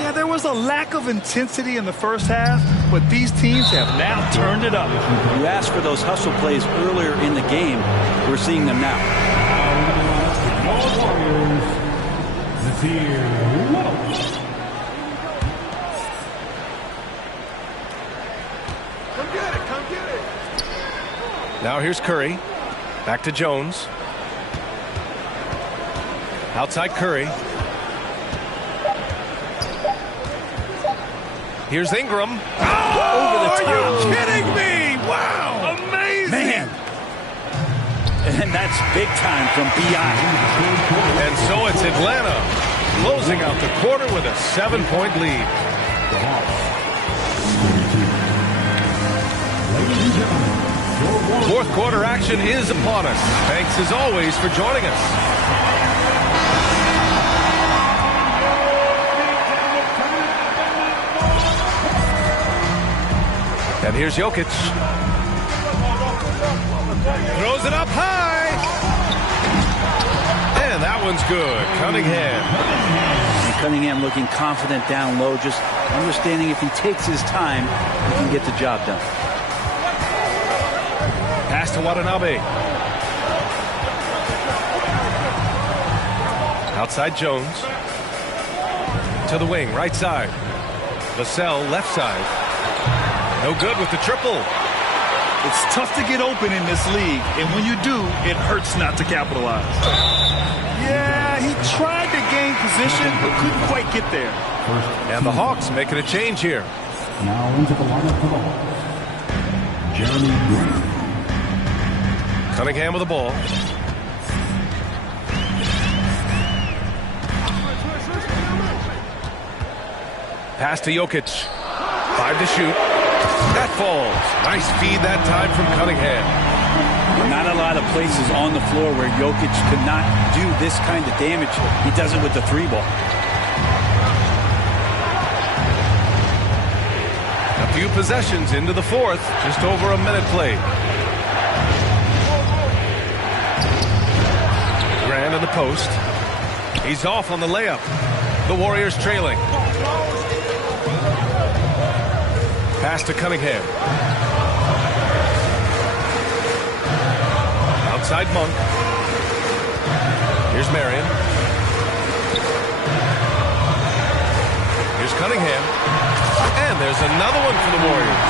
Yeah, there was a lack of intensity in the first half, but these teams have now turned it up. You asked for those hustle plays earlier in the game. We're seeing them now. Now here's Curry. Back to Jones. Outside Curry. Here's Ingram. Oh, over the top. Are you kidding me? Wow. Amazing. Man. And that's big time from B.I. And so it's Atlanta closing out the quarter with a 7-point lead. Fourth quarter action is upon us. Thanks as always for joining us. And here's Jokic. Throws it up high. And that one's good. Cunningham. And Cunningham looking confident down low, just understanding if he takes his time, he can get the job done. Pass to Watanabe. Outside Jones. To the wing, right side. Vassell, left side. No good with the triple. It's tough to get open in this league, and when you do, it hurts not to capitalize. Yeah, he tried to gain position, but couldn't quite get there. And the Hawks making a change here. Now into the lineup for the Hawks. Jeremy Grant. Cunningham with the ball. Pass to Jokic. 5 to shoot. That falls. Nice feed that time from Cunningham. Not a lot of places on the floor where Jokic could not do this kind of damage. He does it with the 3-ball. A few possessions into the fourth. Just over a minute played. Grant in the post. He's off on the layup. The Warriors trailing. Pass to Cunningham. Outside Monk. Here's Marion. Here's Cunningham. And there's another one for the Warriors.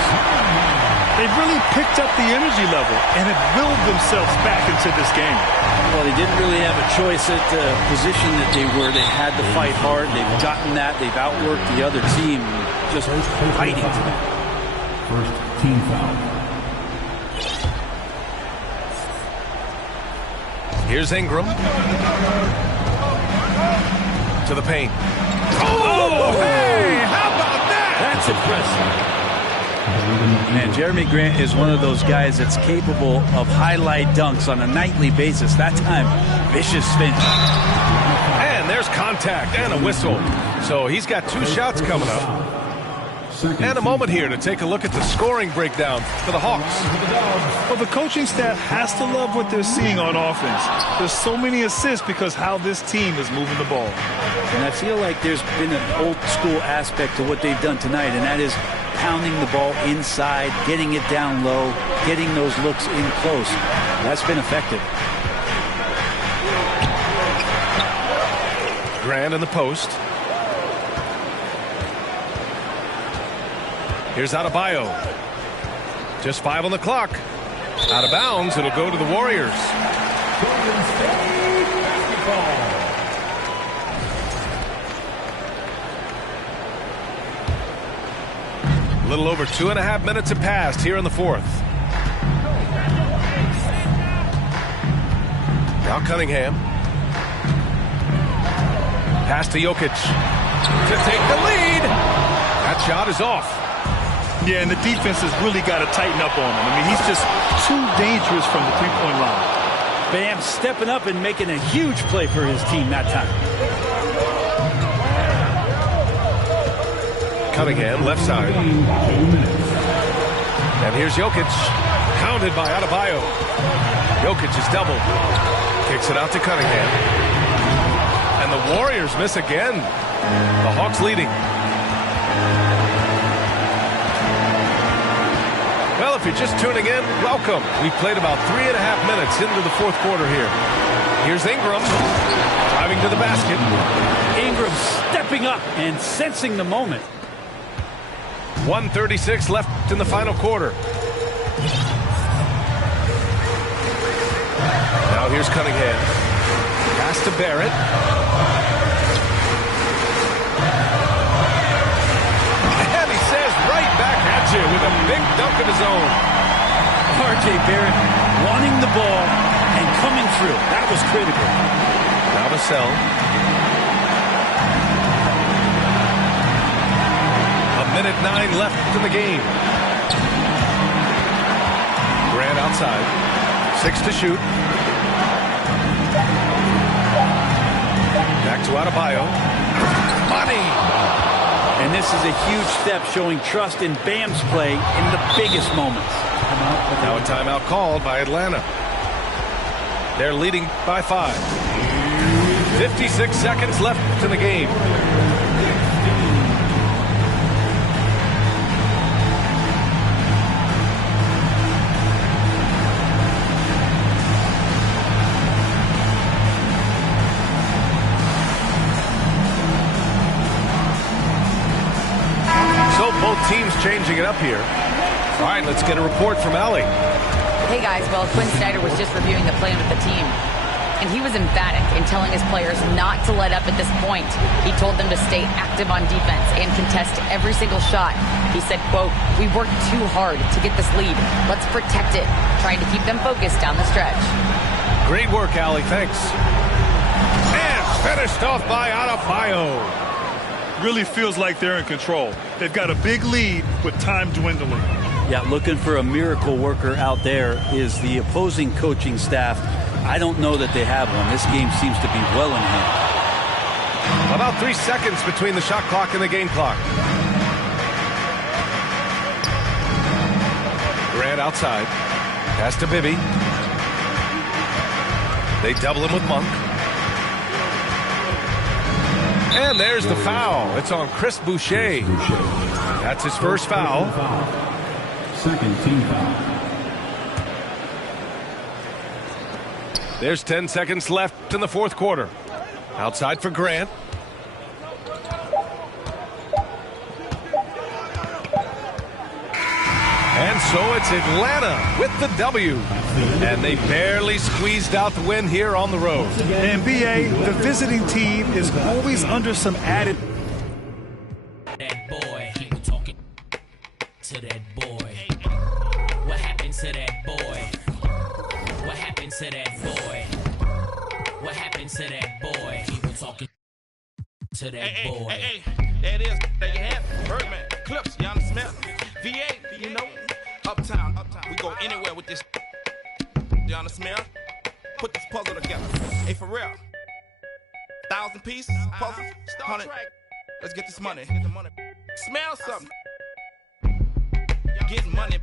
They've really picked up the energy level and have willed themselves back into this game. Well, they didn't really have a choice at the position that they were. They had to fight hard. They've gotten that. They've outworked the other team. Just fighting to that. First team foul. Here's Ingram. To the paint. Oh, hey! How about that? That's impressive. And Jeremy Grant is one of those guys that's capable of highlight dunks on a nightly basis. That time, vicious finish. And there's contact and a whistle. So he's got 2 shots coming up. And a moment here to take a look at the scoring breakdown for the Hawks. Well, the coaching staff has to love what they're seeing on offense. There's so many assists because how this team is moving the ball. And I feel like there's been an old school aspect to what they've done tonight, and that is pounding the ball inside, getting it down low, getting those looks in close. That's been effective. Grant in the post. Here's Adebayo. Just 5 on the clock. Out of bounds. It'll go to the Warriors. A little over 2.5 minutes have passed here in the fourth. Now Cunningham. Pass to Jokic to take the lead. That shot is off. Yeah, and the defense has really got to tighten up on him. I mean, he's just too dangerous from the three-point line. Bam stepping up and making a huge play for his team that time. Cunningham, left side. And here's Jokic. Counted by Adebayo. Jokic is doubled. Kicks it out to Cunningham. And the Warriors miss again. The Hawks leading. Well, if you're just tuning in, welcome. We've played about 3.5 minutes into the fourth quarter here. Here's Ingram driving to the basket. Ingram stepping up and sensing the moment. 1:36 left in the final quarter. Now here's Cunningham. Pass to Barrett. And he says right back at you with a big dunk of his own. R.J. Barrett wanting the ball and coming through. That was critical. Now Vassell. Minute 9 left in the game. Grant outside. 6 to shoot. Back to Adebayo. Money! And this is a huge step showing trust in Bam's play in the biggest moments. Now a timeout called by Atlanta. They're leading by 5. 56 seconds left in the game. Teams changing it up here. All right, let's get a report from Allie. Hey guys, well, Quinn Snyder was just reviewing the plan with the team, and he was emphatic in telling his players not to let up at this point. He told them to stay active on defense and contest every single shot. He said, quote, "We worked too hard to get this lead. Let's protect it," trying to keep them focused down the stretch. Great work, Allie. Thanks. And finished off by Adebayo. Really feels like they're in control. They've got a big lead with time dwindling. Yeah, looking for a miracle worker out there is the opposing coaching staff. I don't know that they have one. This game seems to be well in hand. About 3 seconds between the shot clock and the game clock. Grant outside. Pass to Bibby. They double him with Monk. And there's the foul. It's on Chris Boucher. That's his first foul. Second team foul. There's 10 seconds left in the fourth quarter. Outside for Grant. And so it's Atlanta with the W. And they barely squeezed out the win here on the road. And BA, the visiting team is always under some added. That boy, he was talking to that boy. What happened to that boy? What happened to that boy? What happened to that boy? He was talking to that boy. Hey, there it is. There you have it. Birdman, Clips, Jan Smith, VA, you know, Uptown. We go anywhere with this. Jan Smith, put this puzzle together. Hey, for real. 1,000 pieces, puzzle, 100. Let's get this money. Smell something. Getting money.